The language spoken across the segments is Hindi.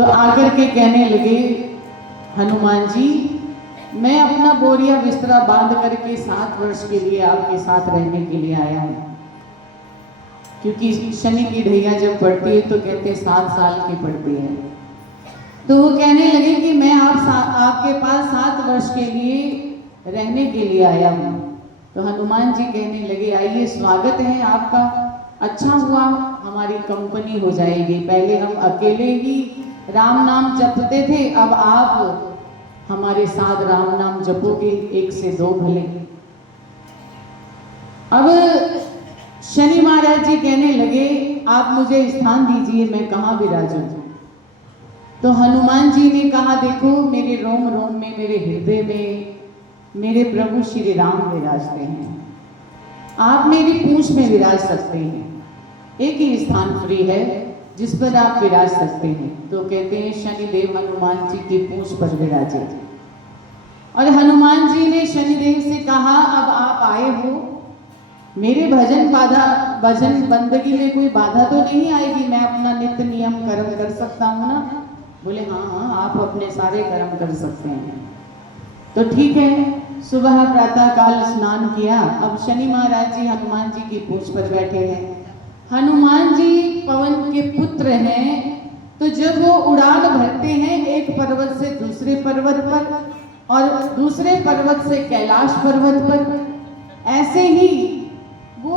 तो आकर के कहने लगे, हनुमान जी मैं अपना बोरिया बिस्तरा बांध करके 7 वर्ष के लिए आपके साथ रहने के लिए आया हूँ। क्योंकि शनि की ढैया जब पड़ती है तो कहते 7 साल की पड़ती है। तो वो कहने लगे कि मैं आपके पास 7 वर्ष के लिए रहने के लिए आया हूँ। तो हनुमान जी कहने लगे, आइए स्वागत है आपका, अच्छा हुआ हमारी कंपनी हो जाएगी। पहले हम अकेले ही राम नाम जपते थे, अब आप हमारे साथ राम नाम जपोगे, 1 से 2 भले। अब शनि महाराज जी कहने लगे, आप मुझे स्थान दीजिए, मैं कहाँ विराजूं। तो हनुमान जी ने कहा, देखो मेरे रोम रोम में, मेरे हृदय में मेरे प्रभु श्री राम विराजते हैं, आप मेरी पूंछ में विराज सकते हैं। एक ही स्थान फ्री है जिस पर आप विराज सकते हैं। तो कहते हैं शनिदेव हनुमान जी की पूंछ पर विराजे। और हनुमान जी ने शनिदेव से कहा, अब आप आए हो, मेरे भजन बंदगी में कोई बाधा तो नहीं आएगी, मैं अपना नित्य नियम कर्म कर सकता हूँ ना। बोले हाँ हाँ, आप अपने सारे कर्म कर सकते हैं। तो ठीक है, सुबह प्रातः काल स्नान किया। अब शनि महाराज जी हनुमान जी की पूंछ पर बैठे हैं। हनुमान जी पवन के पुत्र हैं, तो जब वो उड़ान भरते हैं एक पर्वत से दूसरे पर्वत पर और दूसरे पर्वत से कैलाश पर्वत पर, ऐसे ही वो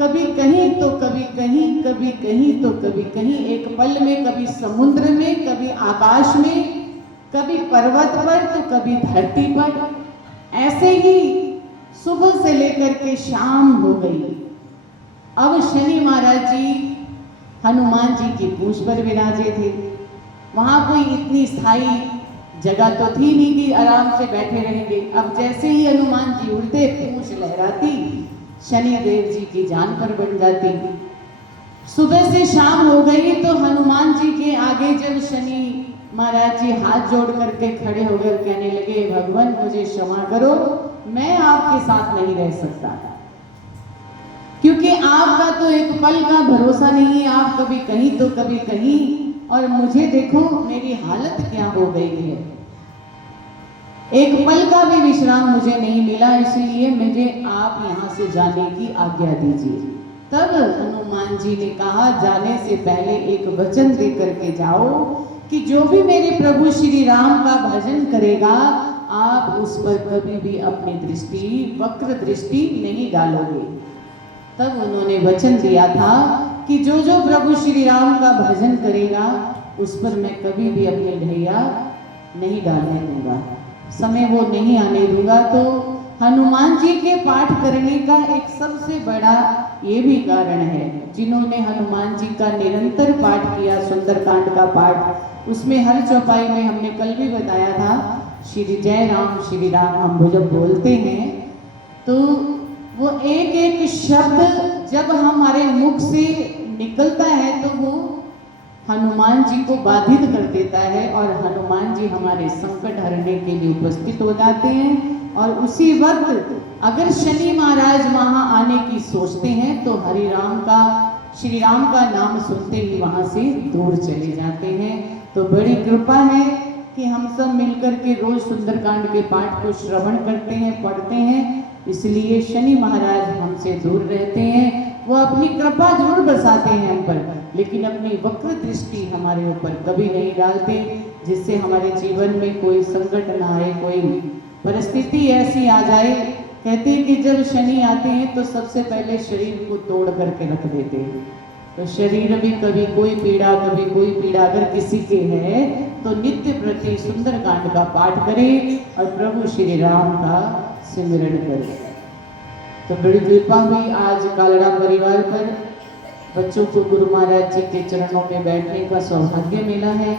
कभी कहीं तो कभी कहीं, कभी कहीं तो कभी कहीं, एक पल में कभी समुद्र में, कभी आकाश में, कभी पर्वत पर तो कभी धरती पर, ऐसे ही सुबह से लेकर के शाम हो गई। अब शनि महाराज जी हनुमान जी की पूंछ पर विराजे थे। वहां कोई इतनी स्थायी जगह तो थी नहीं कि आराम से बैठे रहेंगे। अब जैसे ही हनुमान जी उड़ते, पूंछ लहराती, शनि देव जी की जान पर बन जाती। सुबह से शाम हो गई तो हनुमान जी के आगे जब शनि महाराज जी हाथ जोड़ करके खड़े होकर कहने लगे, भगवान मुझे क्षमा करो, मैं आपके साथ नहीं रह सकता, क्योंकि आपका तो एक पल का भरोसा नहीं है, आप कभी कहीं तो कभी कहीं, और मुझे देखो मेरी हालत क्या हो गई है, एक पल का भी विश्राम मुझे नहीं मिला, इसलिए मुझे आप यहाँ से जाने की आज्ञा दीजिए। तब हनुमान जी ने कहा, जाने से पहले एक वचन दे करके जाओ कि जो भी मेरे प्रभु श्री राम का भजन करेगा, आप उस पर कभी भी अपनी दृष्टि, वक्र दृष्टि नहीं डालोगे। तब उन्होंने वचन दिया था कि जो जो प्रभु श्री राम का भजन करेगा उस पर मैं कभी भी अपनी ढैया नहीं डालने दूंगा, समय वो नहीं आने दूंगा। तो हनुमान जी के पाठ करने का एक सबसे बड़ा ये भी कारण है, जिन्होंने हनुमान जी का निरंतर पाठ किया, सुंदरकांड का पाठ, उसमें हर चौपाई में हमने कल भी बताया था, श्री जय राम श्री राम हम जब बोलते हैं तो वो एक एक शब्द जब हमारे मुख से निकलता है तो वो हनुमान जी को बाधित कर देता है, और हनुमान जी हमारे संकट हरने के लिए उपस्थित हो जाते हैं। और उसी वक्त अगर शनि महाराज वहां आने की सोचते हैं तो हरि राम का, श्री राम का नाम सुनते ही वहां से दूर चले जाते हैं। तो बड़ी कृपा है कि हम सब मिलकर के रोज सुंदरकांड के पाठ को श्रवण करते हैं, पढ़ते हैं, इसलिए शनि महाराज हमसे दूर रहते हैं। वो अपनी कृपा जरूर बरसाते हैं हम पर, लेकिन अपनी वक्र दृष्टि हमारे ऊपर कभी नहीं डालते, जिससे हमारे जीवन में कोई संकट ना आए, कोई परिस्थिति ऐसी आ जाए। कहते हैं कि जब शनि आते हैं तो सबसे पहले शरीर को तोड़ करके रख देते हैं। तो शरीर में कभी कोई पीड़ा, कभी कोई पीड़ा अगर किसी के है तो नित्य प्रति सुंदरकांड का पाठ करें और प्रभु श्री राम का सिमरण करें। तो बड़ी कृपा हुई आज कालड़ा परिवार पर, बच्चों को गुरु महाराज जी के चरणों में बैठने का सौभाग्य मिला है।